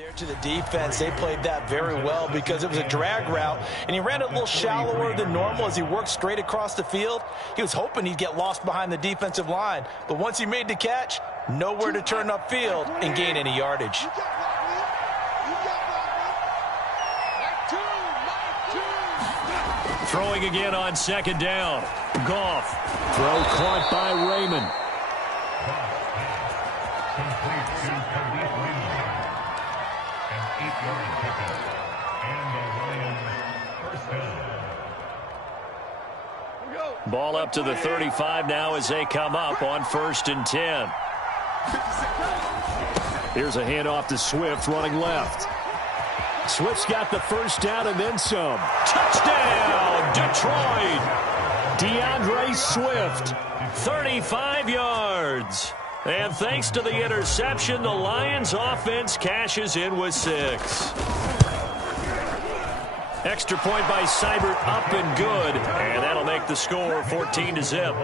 There to the defense, they played that very well because it was a drag route, and he ran it a little shallower than normal as he worked straight across the field. He was hoping he'd get lost behind the defensive line, but once he made the catch, nowhere to turn upfield and gain any yardage. Throwing again on second down. Goff. Throw caught by Raymond. Ball up to the 35 now as they come up on 1st and 10. Here's a handoff to Swift running left. Swift's got the first down and then some. Touchdown, Detroit! DeAndre Swift, 35 yards. And thanks to the interception, the Lions offense cashes in with 6. Extra point by Seibert, up and good. And that'll make the score 14-0.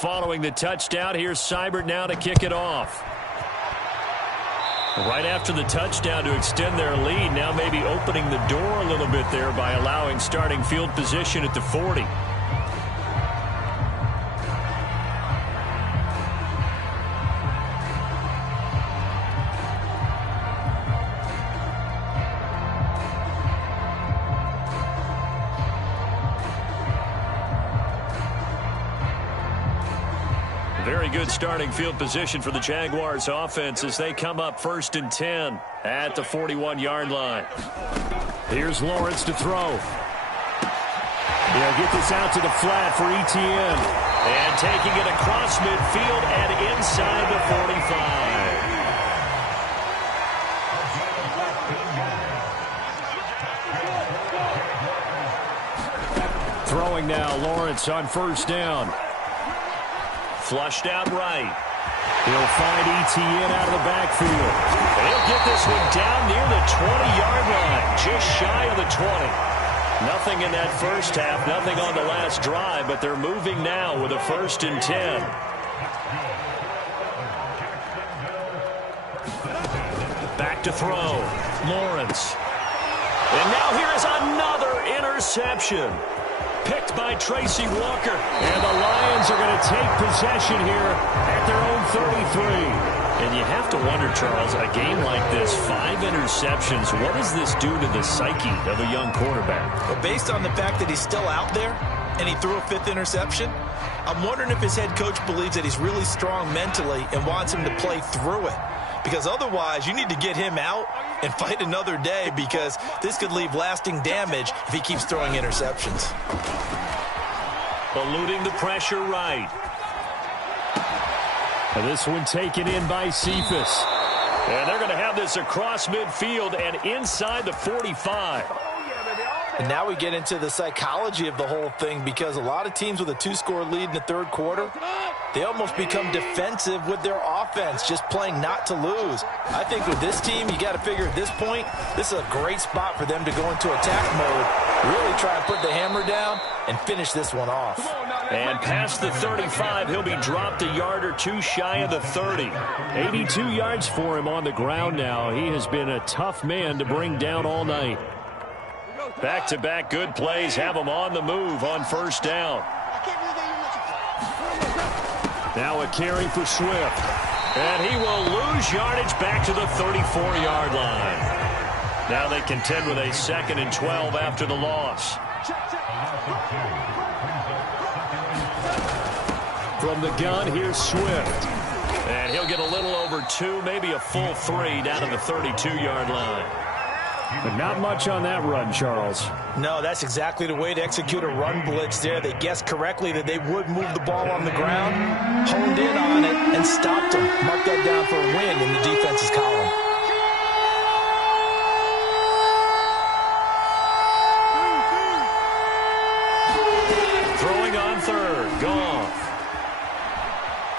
Following the touchdown, here's Seibert now to kick it off. Right after the touchdown to extend their lead, now maybe opening the door a little bit there by allowing starting field position at the 40. Very good starting field position for the Jaguars offense as they come up 1st and 10 at the 41-yard line. Here's Lawrence to throw. He'll get this out to the flat for Etienne. And taking it across midfield and inside the 45. Throwing now, Lawrence on 1st down. Flushed out right. He'll find Etienne out of the backfield. And he'll get this one down near the 20-yard line, just shy of the 20. Nothing in that first half, nothing on the last drive, but they're moving now with a 1st and 10. Back to throw. Lawrence. And now here is another interception. Picked by Tracy Walker. And the Lions are going to take possession here at their own 33. And you have to wonder, Charles, a game like this, 5 interceptions, what does this do to the psyche of a young quarterback? Well, based on the fact that he's still out there and he threw a 5th interception, I'm wondering if his head coach believes that he's really strong mentally and wants him to play through it. Because otherwise, you need to get him out and fight another day, because this could leave lasting damage if he keeps throwing interceptions. Eluding the pressure right. And this one taken in by Cephas. And they're going to have this across midfield and inside the 45. And now we get into the psychology of the whole thing, because a lot of teams with a 2-score lead in the 3rd quarter, they almost become defensive with their offense, just playing not to lose. I think with this team, you got to figure at this point, this is a great spot for them to go into attack mode, really try and put the hammer down and finish this one off. And past the 35, he'll be dropped a yard or 2 shy of the 30. 82 yards for him on the ground now. He has been a tough man to bring down all night. Back-to-back good plays have him on the move on 1st down. Now a carry for Swift. And he will lose yardage back to the 34-yard line. Now they contend with a 2nd and 12 after the loss. From the gun, here's Swift. And he'll get a little over 2, maybe a full 3 down to the 32-yard line. But not much on that run, Charles. No, that's exactly the way to execute a run blitz there. They guessed correctly that they would move the ball on the ground, honed in on it, and stopped them. Mark that down for a win in the defense's column.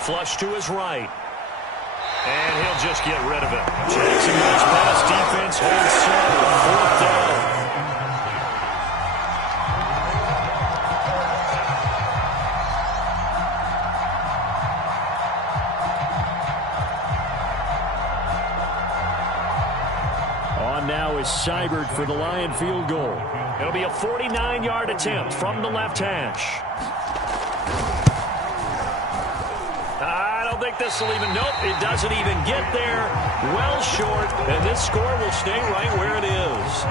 Flush to his right. And he'll just get rid of it. Jacksonville's pass defense holds serve. 4th down. On now is Seibert for the Lion field goal. It'll be a 49-yard attempt from the left hash. I don't think this will even, nope, it doesn't even get there. Well short, and this score will stay right where it is.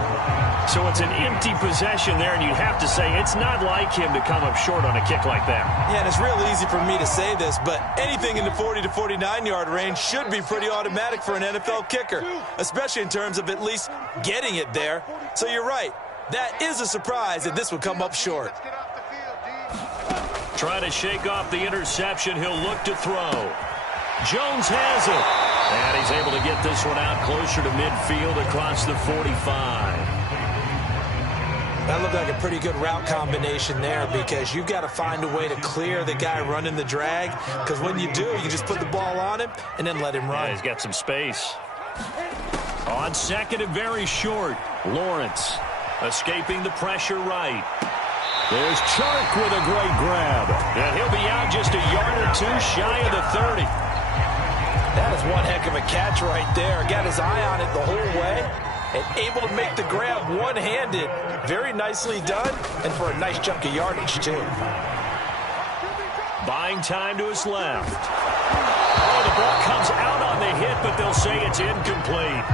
So it's an empty possession there, and you'd have to say it's not like him to come up short on a kick like that. Yeah, and it's real easy for me to say this, but anything in the 40 to 49-yard range should be pretty automatic for an NFL kicker, especially in terms of at least getting it there. So you're right. That is a surprise that this would come up short. Trying to shake off the interception. He'll look to throw. Jones has it. And he's able to get this one out closer to midfield across the 45. That looked like a pretty good route combination there because you've got to find a way to clear the guy running the drag, because when you do, you just put the ball on him and then let him run. Yeah, he's got some space. On second and very short, Lawrence escaping the pressure right. There's Chark with a great grab. And he'll be out just a yard or two shy of the 30. That is one heck of a catch right there. Got his eye on it the whole way and able to make the grab one-handed. Very nicely done, and for a nice chunk of yardage, too. Buying time to his left. Oh, the ball comes out on the hit, but they'll say it's incomplete.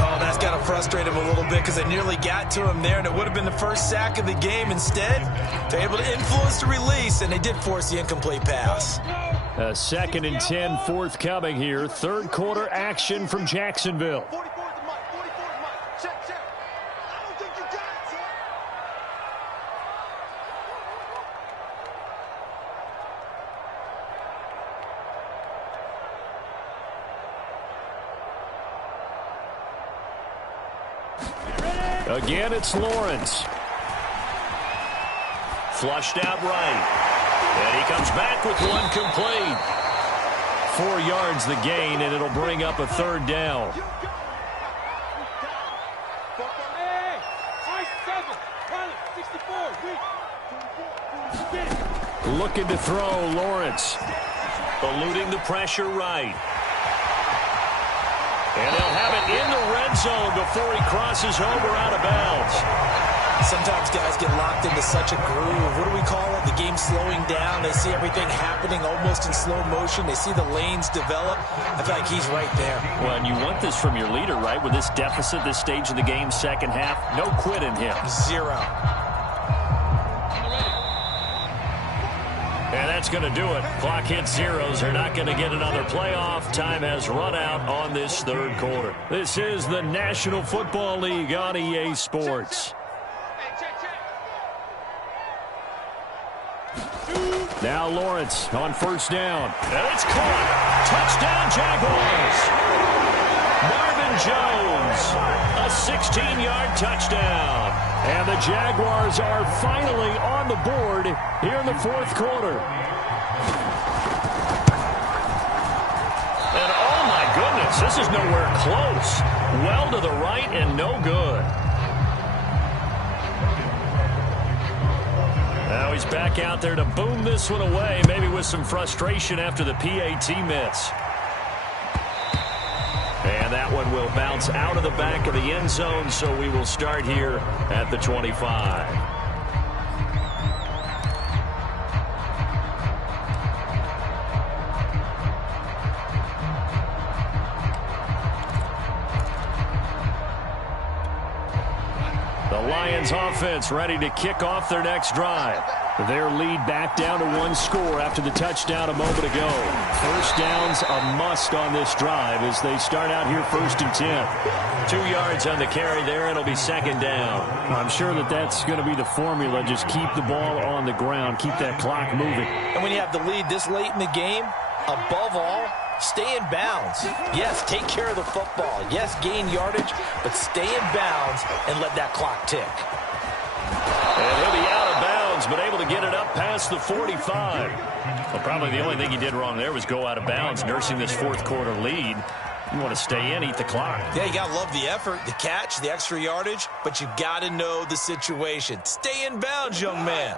Oh, that's got to frustrate him a little bit because they nearly got to him there, and it would have been the first sack of the game. Instead, they're able to influence the release, and they did force the incomplete pass. 2nd and 10 forthcoming here. Third quarter action from Jacksonville. Again, it's Lawrence. Flushed out right. And he comes back with one complete. 4 yards the gain, and it'll bring up a 3rd down. Looking to throw, Lawrence. Eluding the pressure right. And they'll have it in the red zone before he crosses over out of bounds. Sometimes guys get locked into such a groove. What do we call it? The game slowing down. They see everything happening almost in slow motion. They see the lanes develop. I feel like he's right there. Well, and you want this from your leader, right? With this deficit, this stage of the game, second half, no quit in him. 0. And that's going to do it. Clock hits zeros. They're not going to get another playoff. Time has run out on this third quarter. This is the National Football League on EA Sports. Now Lawrence on first down. And it's caught. Touchdown Jaguars. Marvin Jones. A 16-yard touchdown. And the Jaguars are finally on the board here in the fourth quarter. And oh my goodness, this is nowhere close. Well to the right and no good. Now he's back out there to boom this one away, maybe with some frustration after the PAT miss. And that one will bounce out of the back of the end zone, so we will start here at the 25. Lions offense ready to kick off their next drive. Their lead back down to 1 score after the touchdown a moment ago. First down's a must on this drive as they start out here 1st and 10. 2 yards on the carry there. It'll be 2nd down. I'm sure that that's going to be the formula. Just keep the ball on the ground. Keep that clock moving. And when you have the lead this late in the game, above all, stay in bounds. Yes, take care of the football. Yes, gain yardage, but stay in bounds and let that clock tick. And he'll be out of bounds, but able to get it up past the 45. Well, probably the only thing he did wrong there was go out of bounds, nursing this fourth quarter lead. You want to stay in, eat the clock. Yeah, you got to love the effort, the catch, the extra yardage, but you got to know the situation. Stay in bounds, young man.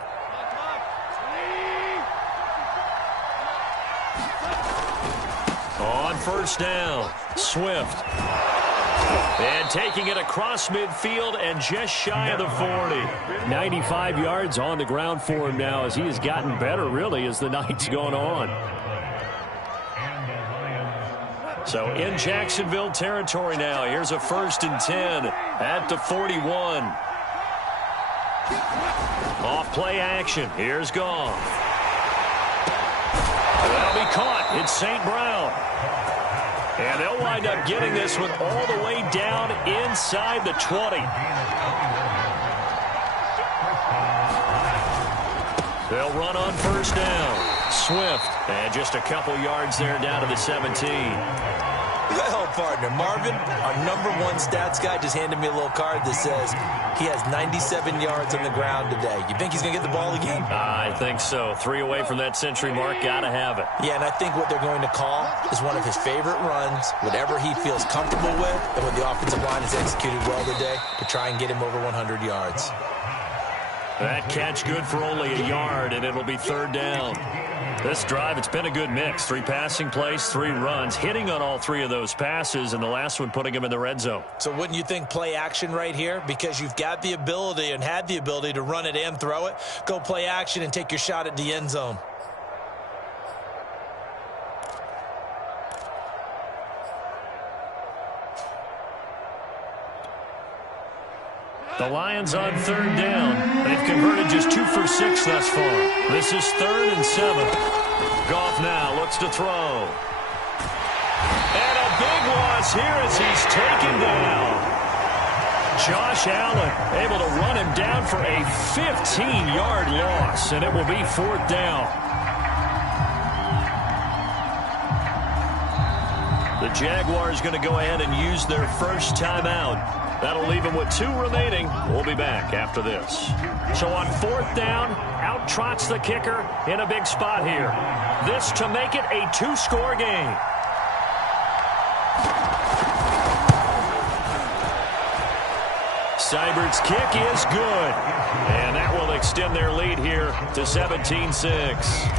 On first down, Swift. And taking it across midfield and just shy of the 40. 95 yards on the ground for him now as he has gotten better, really, as the night's gone on. So in Jacksonville territory now. Here's a 1st and 10 at the 41. Off play action. Here's Goff. That'll be caught. It's St. Brown. And they'll wind up getting this one all the way down inside the 20. They'll run on first down. Swift. And just a couple yards there down to the 17. Well, partner, Marvin, our #1 stats guy, just handed me a little card that says he has 97 yards on the ground today. You think he's going to get the ball again? I think so. 3 away from that century mark. Got to have it. Yeah, and I think what they're going to call is one of his favorite runs, whatever he feels comfortable with, and when the offensive line has executed well today, to try and get him over 100 yards. That catch good for only a yard, and it'll be 3rd down. This drive, it's been a good mix. 3 passing plays, 3 runs, hitting on all 3 of those passes, and the last one putting him in the red zone. So wouldn't you think play action right here? Because you've got the ability and had the ability to run it and throw it. Go play action and take your shot at the end zone. The Lions on 3rd down. They've converted just 2 for 6 thus far. This is 3rd and 7. Goff now looks to throw. And a big loss here as he's taken down. Josh Allen able to run him down for a 15-yard loss, and it will be 4th down. The Jaguars going to go ahead and use their first timeout. That'll leave them with 2 remaining. We'll be back after this. So on 4th down, out trots the kicker in a big spot here. This to make it a 2-score game. Seibert's kick is good. And that will extend their lead here to 17-6.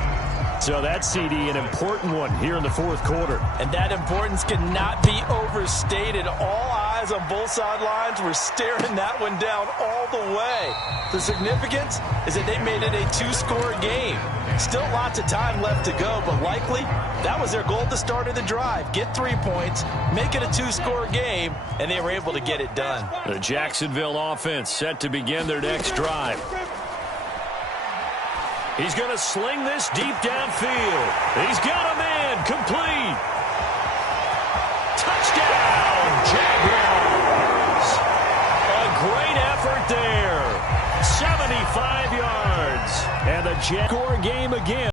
So that's, CD, an important one here in the 4th quarter. And that importance cannot be overstated. All eyes on both sidelines were staring that one down all the way. The significance is that they made it a 2-score game. Still lots of time left to go, but likely that was their goal at the start of the drive. Get 3 points, make it a 2-score game, and they were able to get it done. The Jacksonville offense set to begin their next drive. He's going to sling this deep downfield. He's got a man complete. Touchdown, Jaguars. A great effort there. 75 yards. And the Jaguar game again.